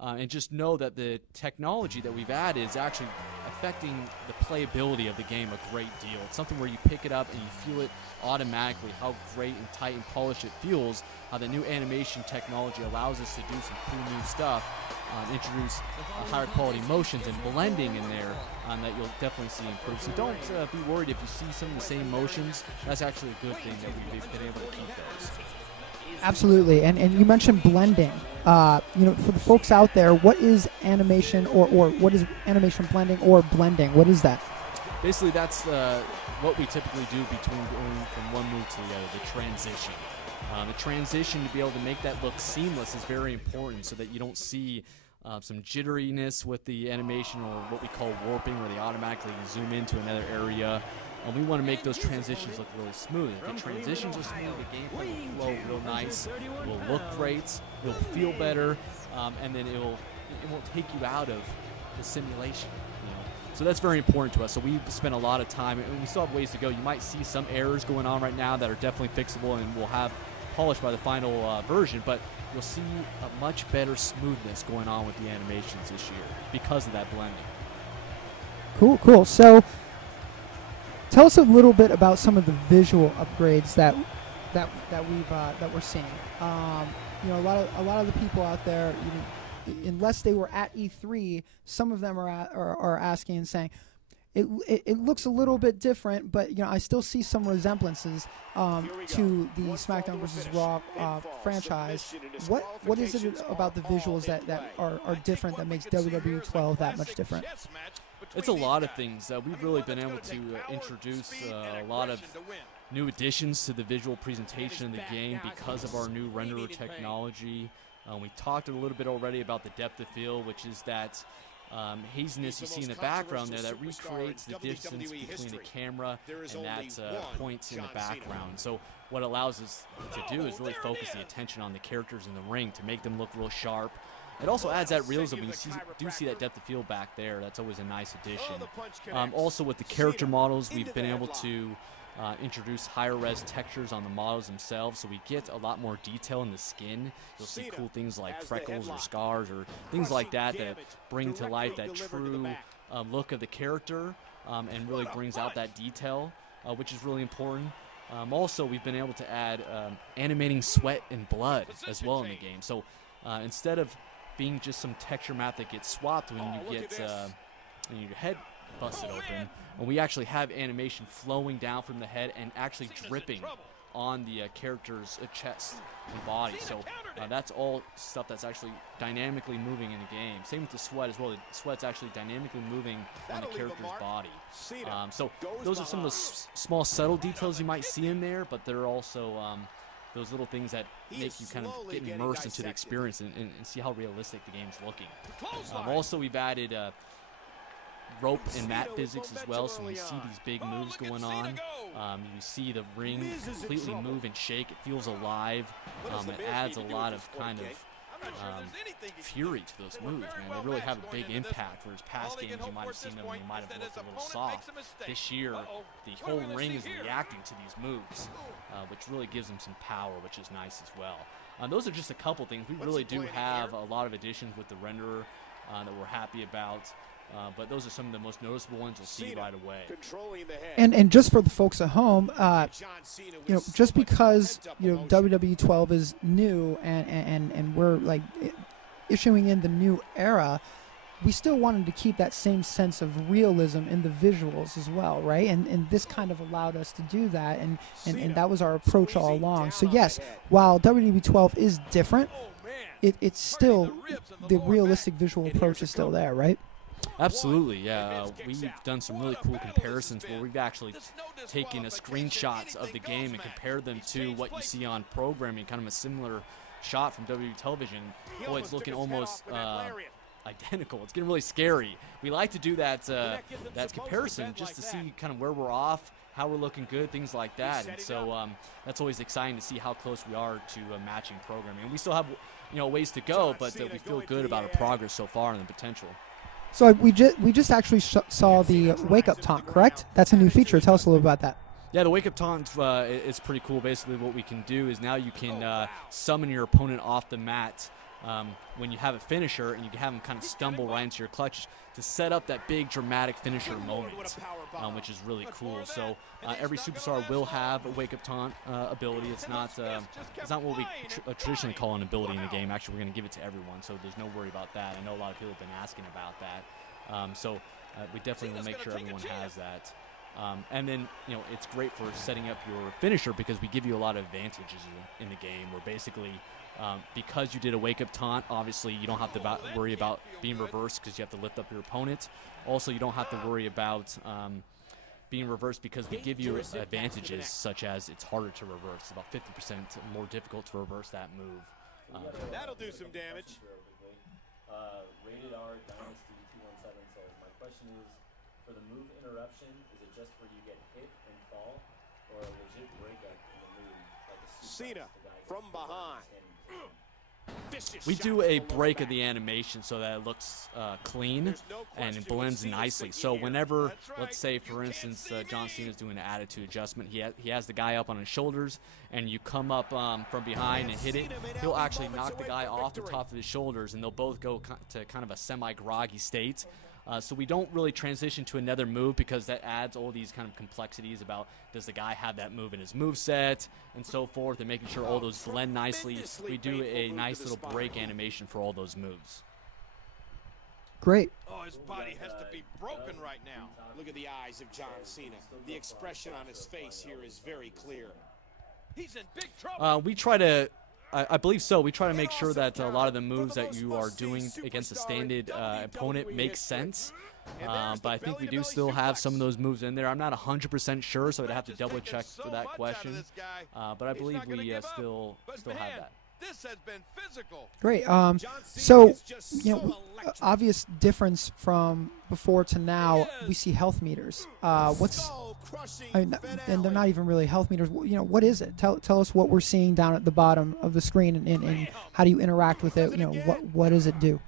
and just know that the technology that we've added is actually affecting the playability of the game a great deal. It's something where you pick it up and you feel it automatically, how great and tight and polished it feels, how the new animation technology allows us to do some cool new stuff, introduce higher quality motions and blending in there that you'll definitely see improve. So don't be worried if you see some of the same motions. That's actually a good thing that we've been able to keep those. Absolutely, and you mentioned blending. For the folks out there, what is animation or what is animation blending or blending? What is that? Basically, that's what we typically do between going from one move to the other, the transition. The transition, to be able to make that look seamless, is very important so that you don't see some jitteriness with the animation, or what we call warping, where they automatically zoom into another area. We want to make those transitions look really smooth. If the transitions are smooth, the gameplay will flow real nice, it will look great, it will feel better, and then it won't take you out of the simulation. So that's very important to us. So we've spent a lot of time, and we still have ways to go. You might see some errors going on right now that are definitely fixable and will have polished by the final version, but you'll see a much better smoothness going on with the animations this year because of that blending. Cool. So tell us a little bit about some of the visual upgrades that we're seeing. A lot of the people out there, unless they were at E3, some of them are asking and saying, it looks a little bit different, but I still see some resemblances to the SmackDown vs. Raw franchise. What is it about the visuals that are different that makes WWE 12 that much different? It's a lot of things. We've really been able to introduce a lot of new additions to the visual presentation of the game because of our new renderer technology. We talked a little bit already about the depth of field, which is that haziness you see in the background there that recreates the distance between the camera and that points in the background. So what it allows us to do is really focus the attention on the characters in the ring to make them look real sharp. It also adds that realism when you do see that depth of field back there. That's always a nice addition. Also with the character models, we've been able to introduce higher res textures on the models themselves, so we get a lot more detail in the skin. You'll see cool things like freckles or scars or things like that that bring to life that true look of the character and really brings out that detail, which is really important. Also, we've been able to add animating sweat and blood as well in the game. So instead of being just some texture map that gets swapped when you get when your head busted open, and we actually have animation flowing down from the head and actually dripping on the character's chest and body. So that's all stuff that's actually dynamically moving in the game. Same with the sweat as well. The sweat's actually dynamically moving on the character's body. So those are some of those small subtle details you might see in there, but they're also those little things that make you kind of get immersed into the experience and see how realistic the game's looking. Also, we've added rope and mat physics as well, so when you see these big moves going on, you see the ring completely move and shake. It feels alive. It adds a lot of kind of fury to those moves, man. They really have a big impact, whereas past games you might have seen them and they might have looked a little soft. This year, the whole ring is reacting to these moves, which really gives them some power, which is nice as well. Those are just a couple things. We really do have a lot of additions with the renderer that we're happy about. But those are some of the most noticeable ones you'll see right away. And just for the folks at home, just because WWE 12 is new and we're like issuing in the new era, we still wanted to keep that same sense of realism in the visuals as well, right? And this kind of allowed us to do that, and that was our approach all along. So yes, while WWE 12 is different, it's still the realistic visual approach is still there, right? Absolutely, yeah. We've done some really cool comparisons where we've actually taken screenshots of the game and compared them to what you see on programming, kind of a similar shot from WWE television. Boy, it's looking almost identical. It's getting really scary. We like to do that comparison just to see kind of where we're off, how we're looking good, things like that. And so that's always exciting to see how close we are to matching programming. And we still have ways to go, but we feel good about our progress so far and the potential. So we just actually saw the Wake Up Taunt, correct? That's a new feature. Tell us a little about that. Yeah, the Wake Up Taunt is pretty cool. Basically what we can do is now you can summon your opponent off the mat when you have a finisher and you can have them kind of stumble right into your clutch to set up that big dramatic finisher moment, which is really cool. So every superstar will have a wake-up taunt ability. It's not what we traditionally call an ability in the game. Actually, we're going to give it to everyone, so there's no worry about that. I know a lot of people have been asking about that. So we definitely will make sure everyone has that. And then, it's great for setting up your finisher because we give you a lot of advantages in the game where basically because you did a wake-up taunt, obviously you don't have to worry about being reversed because you have to lift up your opponent. Also, you don't have to worry about being reversed because we give you advantages such as it's harder to reverse. It's about 50% more difficult to reverse that move. That'll do some damage. Rated R Dynasty 217 says, my question is, for the move interruption, is it just where you get hit and fall, or a legit breakup in the move? Like a Cena from behind. We do a break of the animation so that it looks clean and it blends nicely. So whenever, let's say, for instance, John Cena's doing an attitude adjustment, he has the guy up on his shoulders, and you come up from behind and hit it, he'll actually knock the guy off the top of his shoulders, and they'll both go to kind of a semi-groggy state. So we don't really transition to another move because that adds all these kind of complexities about does the guy have that move in his moveset and so forth, and making sure all those blend nicely. We do a nice little break animation for all those moves. Great. Oh, his body has to be broken right now. Look at the eyes of John Cena. The expression on his face here is very clear. He's in big trouble. We try to... I believe so. We try to make sure that a lot of the moves that you are doing against a standard opponent make sense. But I think we do still have some of those moves in there. I'm not 100% sure, so I'd have to double check for that question. But I believe we still have that. This has been physical. Great. So, obvious difference from before to now, we see health meters. And they're not even really health meters. What is it? Tell us what we're seeing down at the bottom of the screen, and how do you interact with it? What does it do?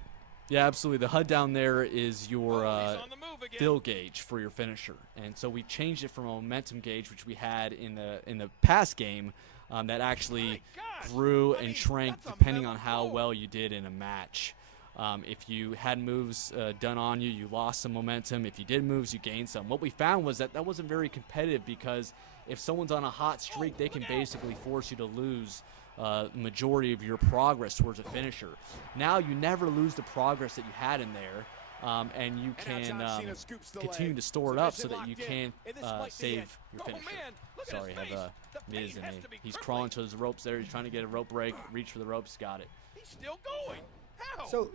Yeah, absolutely. The HUD down there is your fill gauge for your finisher, and so we changed it from a momentum gauge, which we had in the past game, that actually grew and shrank depending on how well you did in a match. If you had moves done on you, you lost some momentum. If you did moves, you gained some. What we found was that wasn't very competitive because if someone's on a hot streak, they can basically force you to lose majority of your progress towards a finisher. Now you never lose the progress that you had in there, and you can continue to store it up so that you can save your finisher. Sorry, I have Miz, and he's crawling to his ropes there. He's trying to get a rope break, reach for the ropes, got it. He's still going.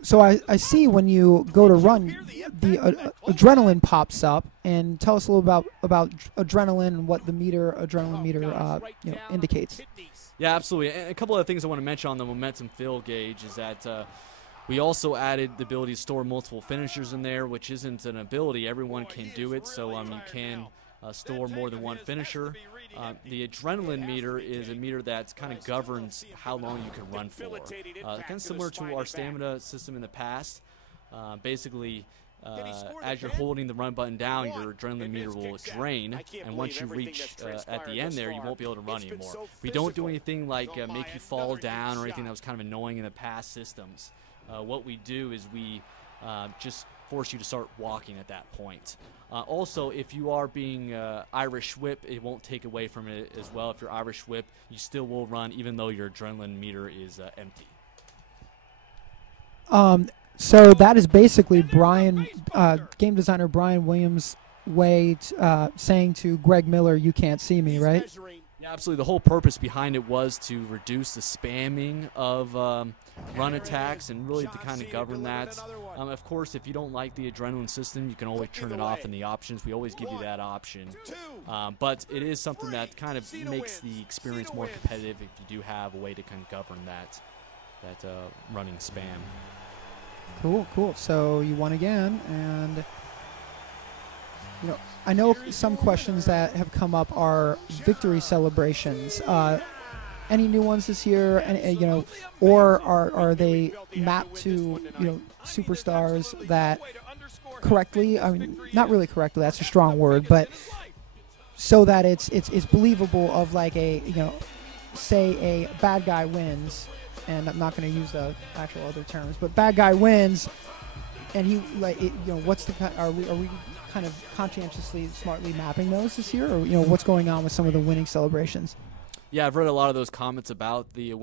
So I see when you go to run, the adrenaline pops up, and tell us a little about adrenaline and what the adrenaline meter indicates. Yeah, absolutely. And a couple of things I want to mention on the momentum fill gauge is that we also added the ability to store multiple finishers in there, which isn't an ability. Everyone can do it, so you can store more than one finisher. The adrenaline meter is a meter that kind of governs how long you can run for. Kind of similar to our stamina system in the past. Basically, as you're holding the run button down, your adrenaline meter will drain, and once you reach at the end there, you won't be able to run anymore. We don't do anything like make you fall down or anything that was kind of annoying in the past systems. What we do is we just force you to start walking at that point. Also, if you are being Irish whip, it won't take away from it as well. If you're Irish whip, you still will run even though your adrenaline meter is empty. So that is basically game designer Brian Williams' way saying to Greg Miller, "You can't see me," right? Yeah, absolutely. The whole purpose behind it was to reduce the spamming of run attacks and really to kind of govern that. Of course, if you don't like the adrenaline system, you can always turn it off in the options. We always give you that option. But it is something that kind of makes the experience more competitive if you do have a way to kind of govern that running spam. Cool. So you won again, and I know some questions that have come up are victory celebrations. Any new ones this year? And or are they mapped to superstars that correctly? I mean, not really correctly. That's a strong word, but so that it's believable. Of like say a bad guy wins. and I'm not going to use the actual other terms, but bad guy wins, and he what's the are we kind of conscientiously, smartly mapping those this year, or what's going on with some of the winning celebrations? Yeah, I've read a lot of those comments about the